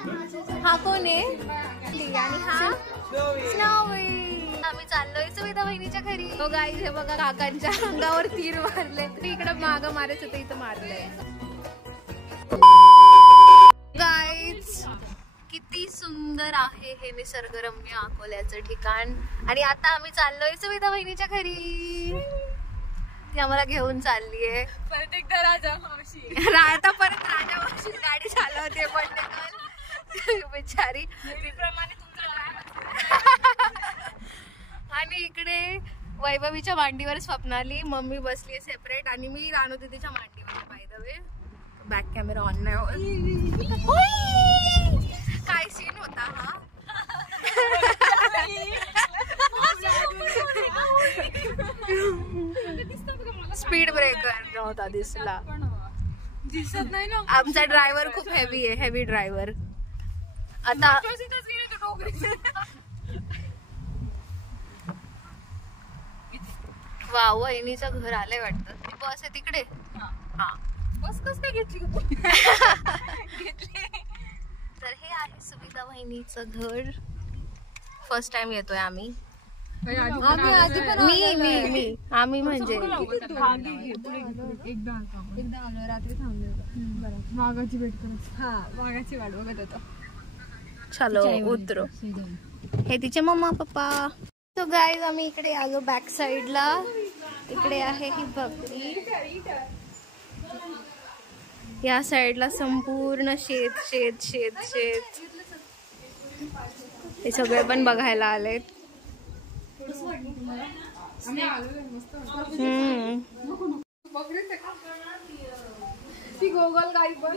हा कोण आहे आणि हा स्नोवी। आम्ही चाललोय सुविधा बहिणीच्या घरी। हो गाईज, हे बघा काकांच्या अंगावर तीर मारले। इकडे माग मारायचं तर इथं मारलंय। गाईज किती सुंदर आहे हे निसर्गरम्य अकोल्याचं ठिकाण। आणि आता आम्ही चाललोय सुविधा बहिणीच्या घरी। ती आम्हाला घेऊन चाललीये परत एकदा राजा मावशी। आता परत राजा मावशी गाडी चालवते पण बिचारी आणि इकडे वैभवीच्या मांडीवर स्वप्नाली मम्मी बसली आहे सेपरेट आणि मी रानू दीदीच्या मांडीवर। By the way back camera on नाही होत। काय सीन होता हा। स्पीड ब्रेकर नव्हता दिसला। दिसत नाही ना। आमचा ड्रायव्हर खूप हेवी आहे, हेवी ड्रायव्हर। आता वा वहिनीचं घर आलंय वाटतं। ती बस आहे तिकडे। हा बस कस काय घेतली? तर हे आहे सुविधा वहिनीचं घर। फर्स्ट टाइम येतोय आम्ही। आम्ही म्हणजे एकदा आलो रात्री थांबलो वाघाची भेट करत। हा वाघाची वाट बघत होतो। चलो उतरो। हे तिचे मम्मा पप्पा। तो गाईज आम्ही इकडे आलो बॅक साइडला। इकडे आहे ही बकरी। या साइडला संपूर्ण शेत शेत शेत शेत। हे सगळे पण बघायला आलेत। गोगल गाय पण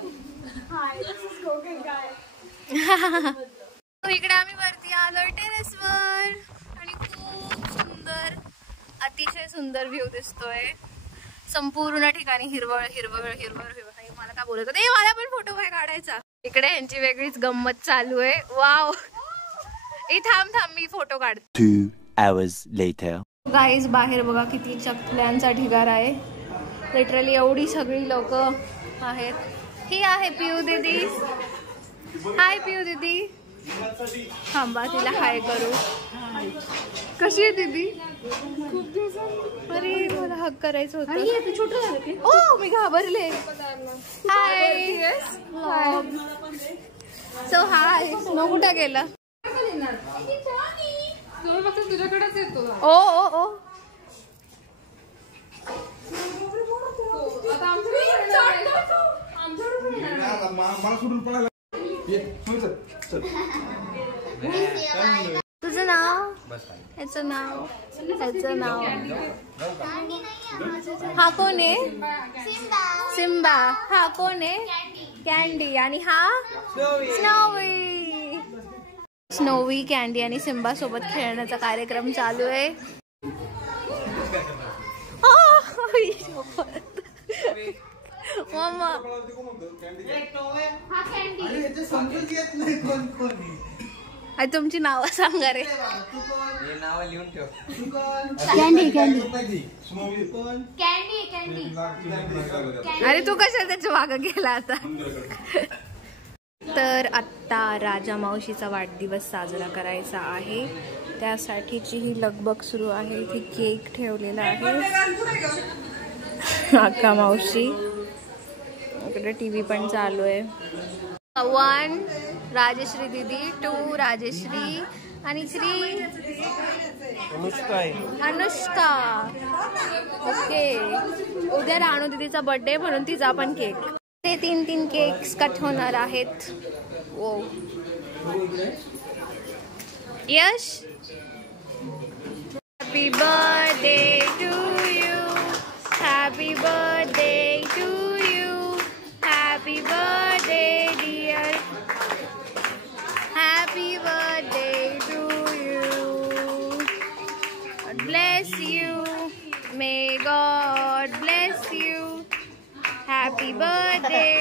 इकडे आम्ही वरती आलो टेरेसवर आणि खूप सुंदर अतिशय सुंदर व्ह्यू दिसतोय। संपूर्ण ठिकाणी हिरवळ हिरवळ हिरवळ हिरवळ। मला काय बोलत होते मला पण फोटो काय काढायचा। इकडे यांची वेगळीच गंमत चालू आहे। वाव थांब थांब मी फोटो काढते। 2 hours later गाईज बाहेर बघा किती चकल्यांचा ढिगारा आहे। लिटरली एवढी सगळी लोक आहेत। ही आहे पिऊ दीदी। हाय पिऊ दीदी। थांबा तिला हाय करू। कशी आहे दीदी? खूप दिवसांनी। अरे मला हक करायचं होतं। ओ मी घाबरले। हाय सो हाय स्नो कुठे गेला? तुझ्याकडेच येतो। ओ ओ ओ तुझं नाव? ह्याचं नाव? ह्याचं नाव? हा कोण आहे? सिम्बा। हा कोण आहे? कॅन्डी। आणि हा स्नोवी। स्नोवी कॅन्डी आणि सिम्बा सोबत खेळण्याचा कार्यक्रम चालू आहे। मम्मा तुमची नाव सांगा रे। Candy candy candy. अरे तू कशाला त्याच्या मागं गेला आता? तर आत्ता राजा मावशीचा वाढदिवस साजरा करायचा आहे। त्यासाठीची ही लगबग सुरू आहे। इथे केक ठेवलेला आहे। अक्का मावशी इकडे टीव्ही पण चालू आहे। 1 राजश्री दीदी, 2 राजश्री आणि 3 अनुष्का। ओके उद्या राणू दीदीचा बर्थडे म्हणून तिचा पण केक। ते 3 केक्स कट होणार आहेत। ओ Yash happy birthday to you. Happy birthday to you. Happy birthday dear. Happy birthday to you. Bless you. May God bless you. Happy birthday.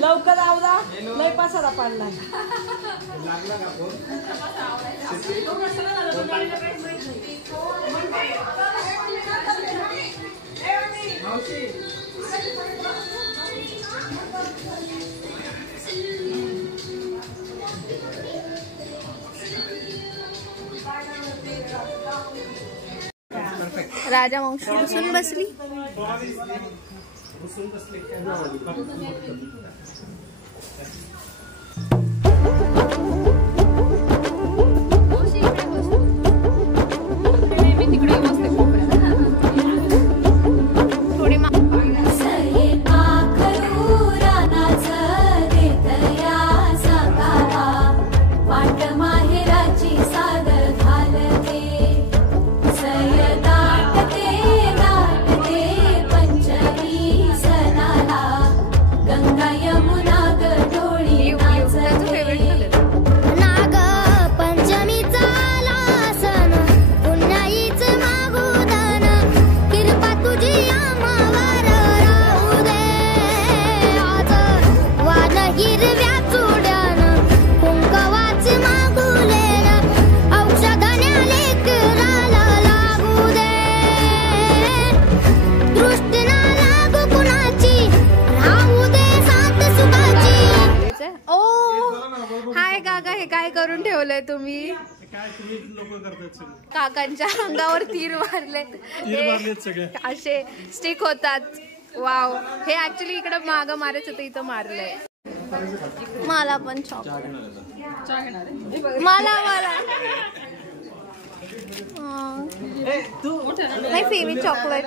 लवकर आवला लय पसारा पाडला। राजा मावशी बसून बसली. काय करून ठेवलंय तुम्ही? काकांच्या अंगावर तीर मारलेत. असे स्टिक होतात. वाव, हे ऍक्च्युली इकडे मागं मारायचं होतं, इथं मारलंय. मला पण चॉकलेट. मला माय फेवरेट चॉकलेट.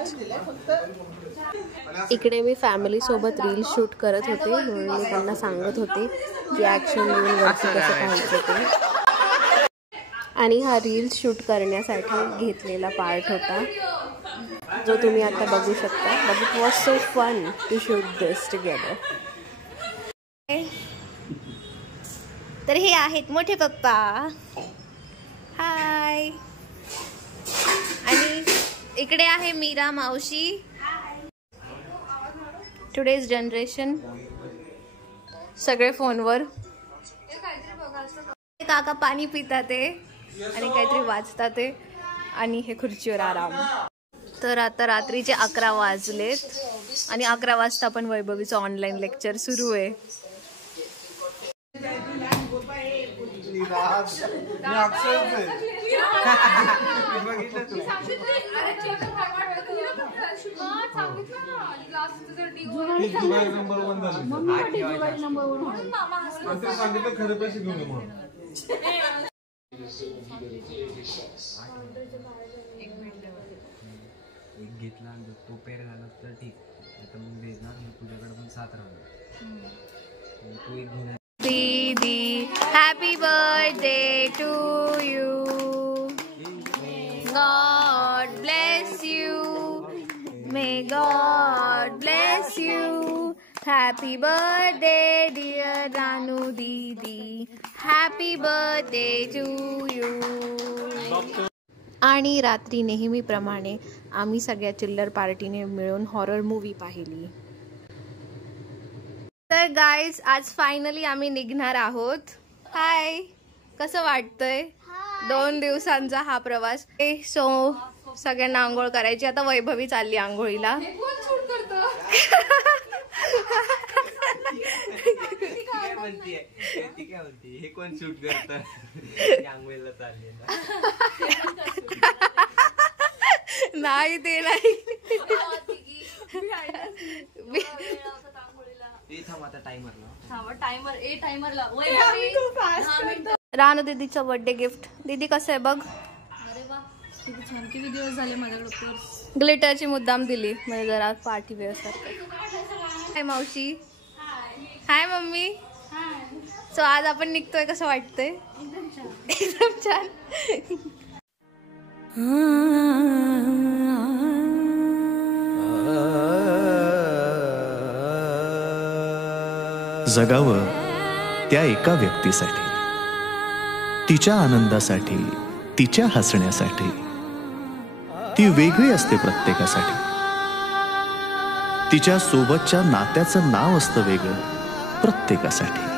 इकडे मी फॅमिली सोबत रील शूट करत होते, म्हणून मी त्यांना सांगत होते की ऍक्शन घेऊन वरती कसं पाहायचं ते. आणि हा रील शूट करण्यासाठी घेतलेला पार्ट होता, जो तुम्ही आता बघू शकता. But it was so fun to shoot this together. तर हे आहेत मोठे पप्पा. हाय. आणि इकडे आहे मीरा मावशी. टुडेज जनरेशन सगळे फोनवर. काका पाणी पितात ते आणि काहीतरी वाचतात ते, आणि हे खुर्चीवर आराम. तर आता रात्रीचे 11 वाजलेत आणि 11 वाजता पण वैभवीचं ऑनलाईन लेक्चर सुरू आहे. एक घेतला तो पेर झाला तर ठीक, आता मग देणार तुझ्याकडे पण 7 राहणार. तू एक घेणार. दीदी happy birthday to you. God bless you. May God bless you. Happy birthday dear Ranu दीदी. Happy birthday to you. आणि रात्री नेहमीप्रमाणे आम्ही सगळ्या चिल्लर पार्टीने मिळून हॉरर मूवी पाहिली. तर गाईज, आज फायनली आम्ही निघणार आहोत. हाय, कसं वाटतंय 2 दिवसांचा हा प्रवास? सो सगळ्यांना आंघोळ करायची. आता वैभवी चालली आंघोळीला. हे कोण शूट करतं? आंघोळीला चालली नाही, ते नाही. रानू दीदीचं बर्थडे गिफ्ट. दीदी कसं आहे बघ. किती दिवस झाले माझ्याकडे ग्लिटरची मुद्दाम दिली म्हणजे जरा पार्टी व्यवस्था. हाय मावशी. हाय मम्मी. सो आज आपण निघतोय, कसं वाटतंय? एकदम छान. जगावं त्या एका व्यक्तीसाठी, तिच्या आनंदासाठी, तिच्या हसण्यासाठी. ती वेगळी असते प्रत्येकासाठी. तिच्या सोबतच्या नात्याचं नाव असतं वेगळं प्रत्येकासाठी.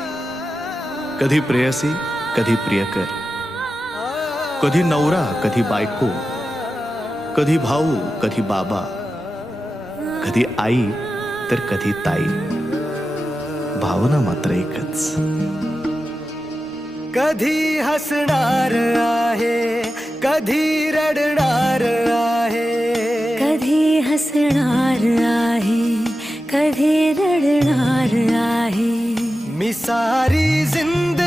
कधी प्रेयसी, कधी प्रियकर, कधी नवरा, कधी बायको, कधी भाऊ, कधी बाबा, कधी आई तर कधी ताई, भावना मात्र एकच. कधी हसणार आहे, कधी रडणार आहे, कधी हसणार आहे, कधी रडणार आहे. मी सारी जिंदगी